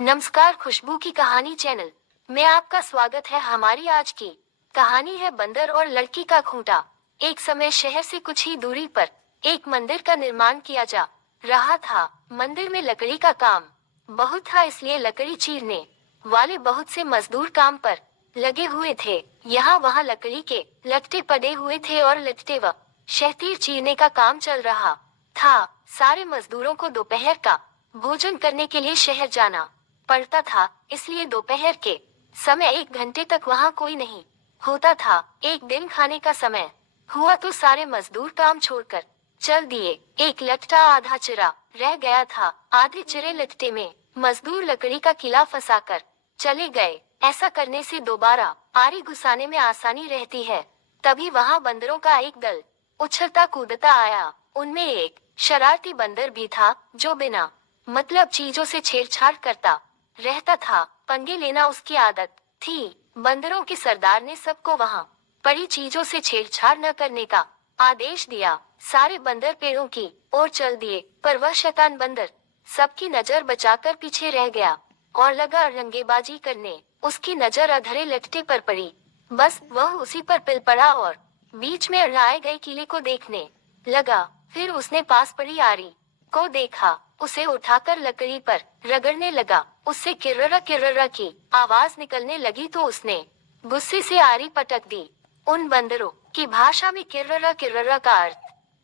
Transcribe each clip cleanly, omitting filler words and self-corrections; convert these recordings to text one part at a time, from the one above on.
नमस्कार, खुशबू की कहानी चैनल में आपका स्वागत है। हमारी आज की कहानी है बंदर और लड़की का खूंटा। एक समय शहर से कुछ ही दूरी पर एक मंदिर का निर्माण किया जा रहा था। मंदिर में लकड़ी का काम बहुत था, इसलिए लकड़ी चीरने वाले बहुत से मजदूर काम पर लगे हुए थे। यहाँ वहाँ लकड़ी के लट्टे पड़े हुए थे और लट्टे व शहतीर चीरने का काम चल रहा था। सारे मजदूरों को दोपहर का भोजन करने के लिए शहर जाना पड़ता था, इसलिए दोपहर के समय 1 घंटे तक वहाँ कोई नहीं होता था। एक दिन खाने का समय हुआ तो सारे मजदूर काम छोड़कर चल दिए। एक लट्टा आधा चिरा रह गया था। आधे चिरे लट्टे में मजदूर लकड़ी का किला फंसाकर चले गए। ऐसा करने से दोबारा आरी घुसाने में आसानी रहती है। तभी वहाँ बंदरों का एक दल उछलता कूदता आया। उनमें एक शरारती बंदर भी था जो बिना मतलब चीजों से छेड़छाड़ करता रहता था। पंगे लेना उसकी आदत थी। बंदरों के सरदार ने सबको वहाँ पड़ी चीजों से छेड़छाड़ न करने का आदेश दिया। सारे बंदर पेड़ों की ओर चल दिए, पर वह शैतान बंदर सबकी नजर बचाकर पीछे रह गया और लगा रंगेबाजी करने। उसकी नजर अधरे लट्टे पर पड़ी। बस वह उसी पर पिल पड़ा और बीच में अड़ाए गए किले को देखने लगा। फिर उसने पास पड़ी आरी को देखा, उसे उठाकर लकड़ी पर रगड़ने लगा। उससे किर्ररा की आवाज निकलने लगी तो उसने गुस्से से आरी पटक दी। उन बंदरों की भाषा में किर्ररा का अर्थ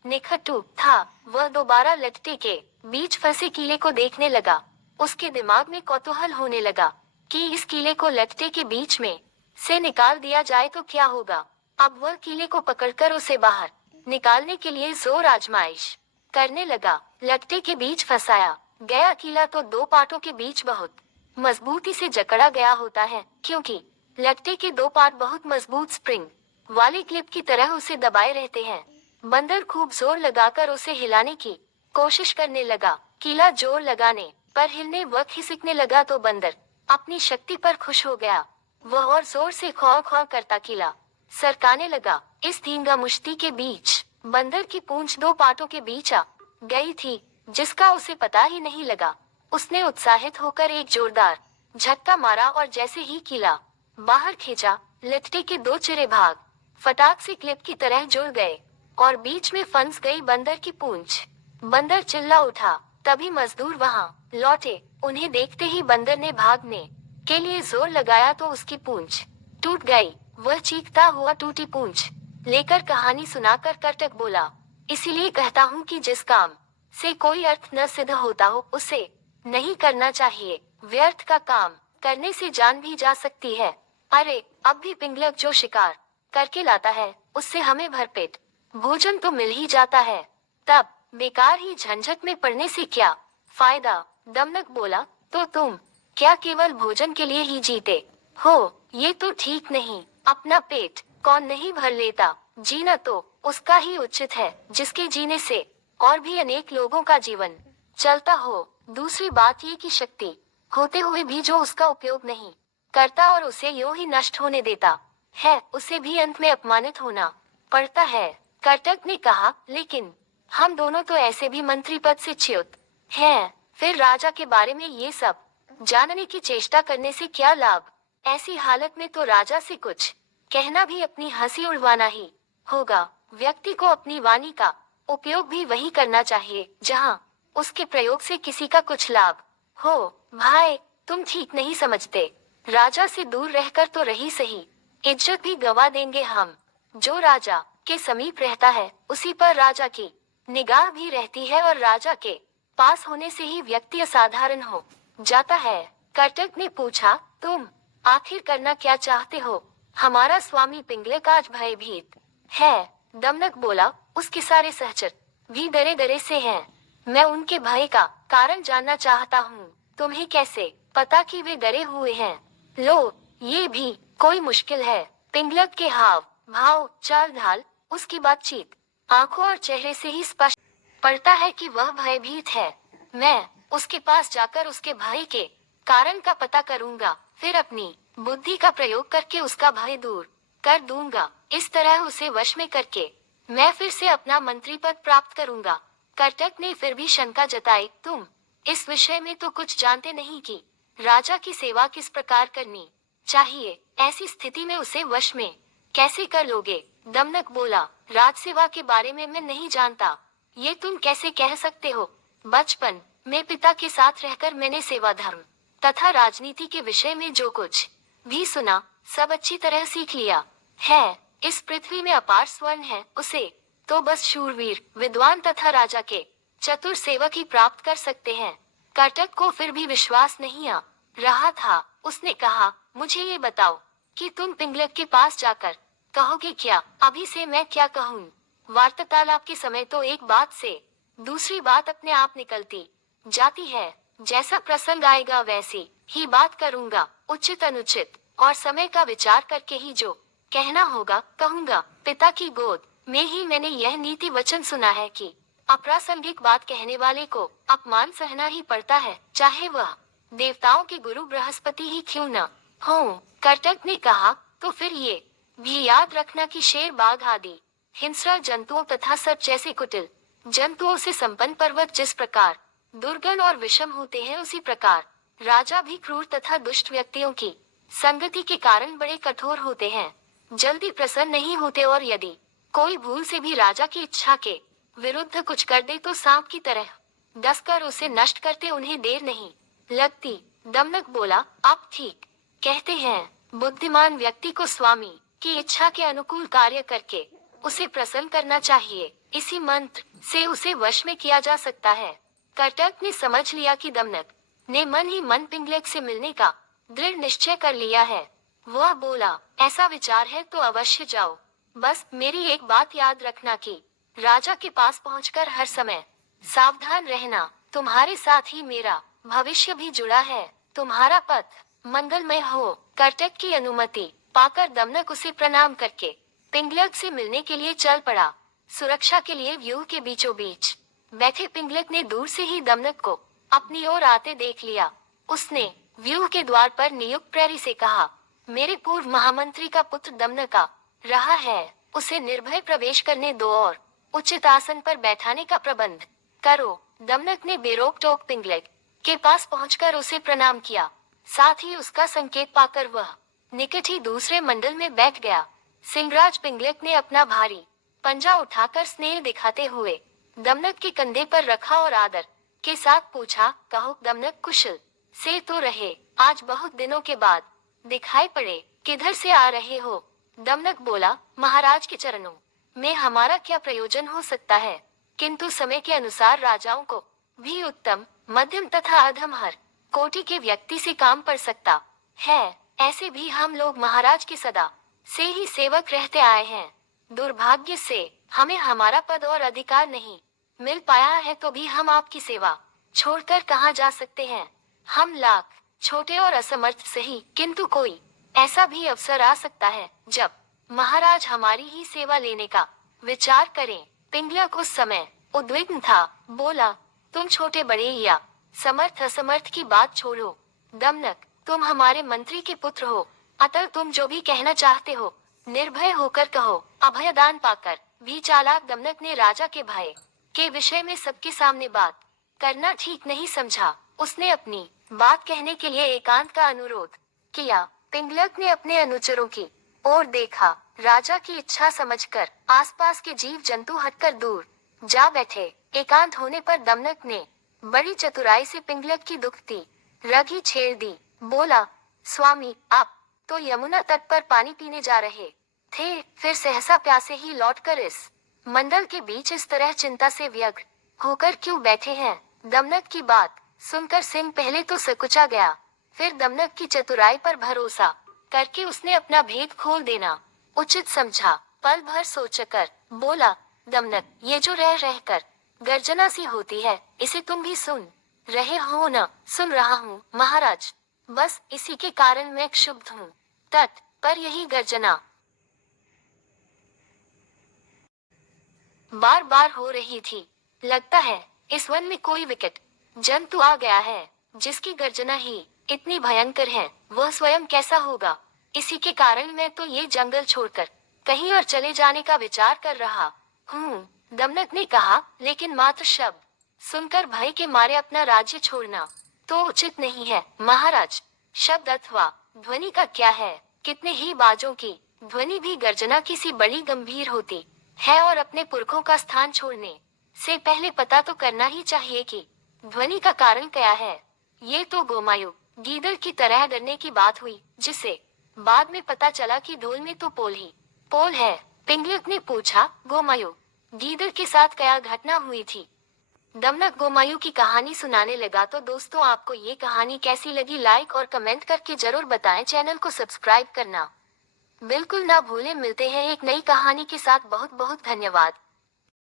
निखटू था। वह दोबारा लट्टे के बीच फंसे कीले को देखने लगा। उसके दिमाग में कौतूहल होने लगा कि इस कीले को लट्टे के बीच में से निकाल दिया जाए तो क्या होगा। अब वह कीले को पकड़कर उसे बाहर निकालने के लिए जोर आजमाइश करने लगा। लट्टे के बीच फंसाया गया कीला तो दो पार्टों के बीच बहुत मजबूती से जकड़ा गया होता है, क्योंकि लट्टे के दो पार्ट बहुत मजबूत स्प्रिंग वाली क्लिप की तरह उसे दबाए रहते हैं। बंदर खूब जोर लगाकर उसे हिलाने की कोशिश करने लगा। कीला जोर लगाने पर हिलने व खिसकने लगा तो बंदर अपनी शक्ति पर खुश हो गया। वह और जोर से खौ खौ करता कीला सरकाने लगा। इस धींगा मुश्ती के बीच बंदर की पूंछ दो पार्टों के बीच आ गई थी, जिसका उसे पता ही नहीं लगा। उसने उत्साहित होकर एक जोरदार झटका मारा और जैसे ही कीला बाहर खींचा, लट्टे के दो चिरे भाग फटाक से क्लिप की तरह जुड़ गए और बीच में फंस गई बंदर की पूंछ। बंदर चिल्ला उठा। तभी मजदूर वहां लौटे। उन्हें देखते ही बंदर ने भागने के लिए जोर लगाया तो उसकी पूंछ टूट गई। वह चीखता हुआ टूटी पूंछ लेकर कहानी सुनाकर करटक बोला, इसीलिए कहता हूँ कि जिस काम से कोई अर्थ न सिद्ध होता हो उसे नहीं करना चाहिए। व्यर्थ का काम करने से जान भी जा सकती है। अरे अब भी पिंगलक जो शिकार करके लाता है उससे हमें भरपेट भोजन तो मिल ही जाता है, तब बेकार ही झंझट में पड़ने से क्या फायदा। दमनक बोला, तो तुम क्या केवल भोजन के लिए ही जीते हो? ये तो ठीक नहीं। अपना पेट कौन नहीं भर लेता। जीना तो उसका ही उचित है जिसके जीने से और भी अनेक लोगों का जीवन चलता हो। दूसरी बात ये कि शक्ति होते हुए भी जो उसका उपयोग नहीं करता और उसे यूं ही नष्ट होने देता है, उसे भी अंत में अपमानित होना पड़ता है। करटक ने कहा, लेकिन हम दोनों तो ऐसे भी मंत्री पद से च्युत हैं। फिर राजा के बारे में ये सब जानने की चेष्टा करने से क्या लाभ? ऐसी हालत में तो राजा से कुछ कहना भी अपनी हंसी उड़वाना ही होगा। व्यक्ति को अपनी वाणी का उपयोग भी वही करना चाहिए जहां उसके प्रयोग से किसी का कुछ लाभ हो। भाई, तुम ठीक नहीं समझते। राजा से दूर रहकर तो रही सही, इज्जत भी गवा देंगे हम। जो राजा के समीप रहता है उसी पर राजा की निगाह भी रहती है और राजा के पास होने से ही व्यक्ति असाधारण हो जाता है। करटक ने पूछा, तुम आखिर करना क्या चाहते हो? हमारा स्वामी पिंगलक आज भयभीत है। दमनक बोला, उसके सारे सहचर भी डरे डरे से हैं। मैं उनके भय का कारण जानना चाहता हूँ। तुम्हें कैसे पता कि वे डरे हुए हैं? लो, ये भी कोई मुश्किल है। पिंगलक के हाव भाव, चाल ढाल, उसकी बातचीत, आंखों और चेहरे से ही स्पष्ट पड़ता है कि वह भयभीत है। मैं उसके पास जाकर उसके भय के कारण का पता करूंगा, फिर अपनी बुद्धि का प्रयोग करके उसका भय दूर कर दूंगा। इस तरह उसे वश में करके मैं फिर से अपना मंत्री पद प्राप्त करूंगा। करटक ने फिर भी शंका जताई, तुम इस विषय में तो कुछ जानते नहीं कि राजा की सेवा किस प्रकार करनी चाहिए, ऐसी स्थिति में उसे वश में कैसे कर लोगे? दमनक बोला, राज सेवा के बारे में मैं नहीं जानता। ये तुम कैसे कह सकते हो? बचपन में पिता के साथ रहकर मैंने सेवा धर्म तथा राजनीति के विषय में जो कुछ भी सुना, सब अच्छी तरह सीख लिया है। इस पृथ्वी में अपार स्वर्ण है, उसे तो बस शूरवीर, विद्वान तथा राजा के चतुर सेवक ही प्राप्त कर सकते हैं। कर्टक को फिर भी विश्वास नहीं आ रहा था। उसने कहा, मुझे ये बताओ कि तुम पिंगलक के पास जाकर कहोगे क्या? अभी से मैं क्या कहूँ? वार्तालाप के समय तो एक बात से दूसरी बात अपने आप निकलती जाती है। जैसा प्रसंग आएगा वैसी ही बात करूंगा। उचित अनुचित और समय का विचार करके ही जो कहना होगा कहूंगा। पिता की गोद में ही मैंने यह नीति वचन सुना है कि अप्रासंगिक बात कहने वाले को अपमान सहना ही पड़ता है, चाहे वह देवताओं के गुरु बृहस्पति ही क्यों न हो। कर्टक ने कहा, तो फिर ये भी याद रखना कि शेर, बाघ आदि हिंस्र जंतुओं तथा सर्प जैसे कुटिल जंतुओं से संपन्न पर्वत जिस प्रकार दुर्गम और विषम होते हैं, उसी प्रकार राजा भी क्रूर तथा दुष्ट व्यक्तियों की संगति के कारण बड़े कठोर होते हैं, जल्दी प्रसन्न नहीं होते, और यदि कोई भूल से भी राजा की इच्छा के विरुद्ध कुछ कर दे तो सांप की तरह डसकर उसे नष्ट करते उन्हें देर नहीं लगती। दमनक बोला, आप ठीक कहते हैं। बुद्धिमान व्यक्ति को स्वामी की इच्छा के अनुकूल कार्य करके उसे प्रसन्न करना चाहिए। इसी मंत्र से उसे वश में किया जा सकता है। कर्टक ने समझ लिया कि दमनक ने मन ही मन पिंगलक से मिलने का दृढ़ निश्चय कर लिया है। वह बोला, ऐसा विचार है तो अवश्य जाओ। बस मेरी एक बात याद रखना कि राजा के पास पहुंचकर हर समय सावधान रहना। तुम्हारे साथ ही मेरा भविष्य भी जुड़ा है। तुम्हारा पथ मंगलमय हो। कर्टक की अनुमति पाकर दमनक उसे प्रणाम करके पिंगलक से मिलने के लिए चल पड़ा। सुरक्षा के लिए व्यूह के बीचों बीच बैठे पिंगलक ने दूर से ही दमनक को अपनी ओर आते देख लिया। उसने व्यूह के द्वार पर नियुक्त प्रहरी से कहा, मेरे पूर्व महामंत्री का पुत्र दमनक आ रहा है, उसे निर्भय प्रवेश करने दो और उचित आसन पर बैठाने का प्रबंध करो। दमनक ने बेरोक टोक पिंगलक के पास पहुंचकर उसे प्रणाम किया। साथ ही उसका संकेत पाकर वह निकट ही दूसरे मंडल में बैठ गया। सिंहराज पिंगलक ने अपना भारी पंजा उठाकर स्नेह दिखाते हुए दमनक के कंधे पर रखा और आदर के साथ पूछा, कहो दमनक, कुशल से तो रहे? आज बहुत दिनों के बाद दिखाई पड़े, किधर से आ रहे हो? दमनक बोला, महाराज के चरणों में हमारा क्या प्रयोजन हो सकता है, किंतु समय के अनुसार राजाओं को भी उत्तम, मध्यम तथा अधम हर कोटि के व्यक्ति से काम पड़ सकता है। ऐसे भी हम लोग महाराज के सदा से ही सेवक रहते आए हैं। दुर्भाग्य से हमें हमारा पद और अधिकार नहीं मिल पाया है, तो भी हम आपकी सेवा छोड़कर कहाँ जा सकते हैं। हम लाख छोटे और असमर्थ सही, किंतु कोई ऐसा भी अवसर आ सकता है जब महाराज हमारी ही सेवा लेने का विचार करें। पिंगलक उस समय उद्विग्न था। बोला, तुम छोटे बड़े या समर्थ असमर्थ की बात छोड़ो। दमनक, तुम हमारे मंत्री के पुत्र हो, अतः तुम जो भी कहना चाहते हो निर्भय होकर कहो। अभयदान पाकर भी चालाक दमनक ने राजा के भय के विषय में सबके सामने बात करना ठीक नहीं समझा। उसने अपनी बात कहने के लिए एकांत का अनुरोध किया। पिंगलक ने अपने अनुचरों की ओर देखा। राजा की इच्छा समझकर आसपास के जीव जंतु हटकर दूर जा बैठे। एकांत होने पर दमनक ने बड़ी चतुराई से पिंगलक की दुखती रग छेड़ दी। बोला, स्वामी, आप तो यमुना तट पर पानी पीने जा रहे थे, फिर सहसा प्यासे ही लौटकर इस मंडल के बीच इस तरह चिंता से व्यग्र होकर क्यों बैठे हैं? दमनक की बात सुनकर सिंह पहले तो सकुचा गया, फिर दमनक की चतुराई पर भरोसा करके उसने अपना भेद खोल देना उचित समझा। पल भर सोचकर बोला, दमनक, ये जो रह रहकर गर्जना सी होती है, इसे तुम भी सुन रहे हो ना? सुन रहा हूँ महाराज, बस इसी के कारण मैं क्षुब्ध हूँ। तट पर यही गर्जना बार बार हो रही थी। लगता है इस वन में कोई विकट जंतु आ गया है, जिसकी गर्जना ही इतनी भयंकर है। वह स्वयं कैसा होगा, इसी के कारण मैं तो ये जंगल छोड़कर कहीं और चले जाने का विचार कर रहा हूँ। दमनक ने कहा, लेकिन मात्र शब्द सुनकर भय के मारे अपना राज्य छोड़ना तो उचित नहीं है महाराज। शब्द अथवा ध्वनि का क्या है? कितने ही बाजों की ध्वनि भी गर्जना किसी बड़ी गंभीर होती है और अपने पुरखों का स्थान छोड़ने से पहले पता तो करना ही चाहिए कि ध्वनि का कारण क्या है। ये तो गोमायु गीदड़ की तरह डरने की बात हुई, जिसे बाद में पता चला कि ढोल में तो पोल है। पिंगलक ने पूछा, गोमायु गीदड़ के साथ क्या घटना हुई थी? दमनक गोमायु की कहानी सुनाने लगा। तो दोस्तों, आपको ये कहानी कैसी लगी? लाइक और कमेंट करके जरूर बताएं। चैनल को सब्सक्राइब करना बिल्कुल ना भूलें। मिलते हैं एक नई कहानी के साथ। बहुत बहुत धन्यवाद।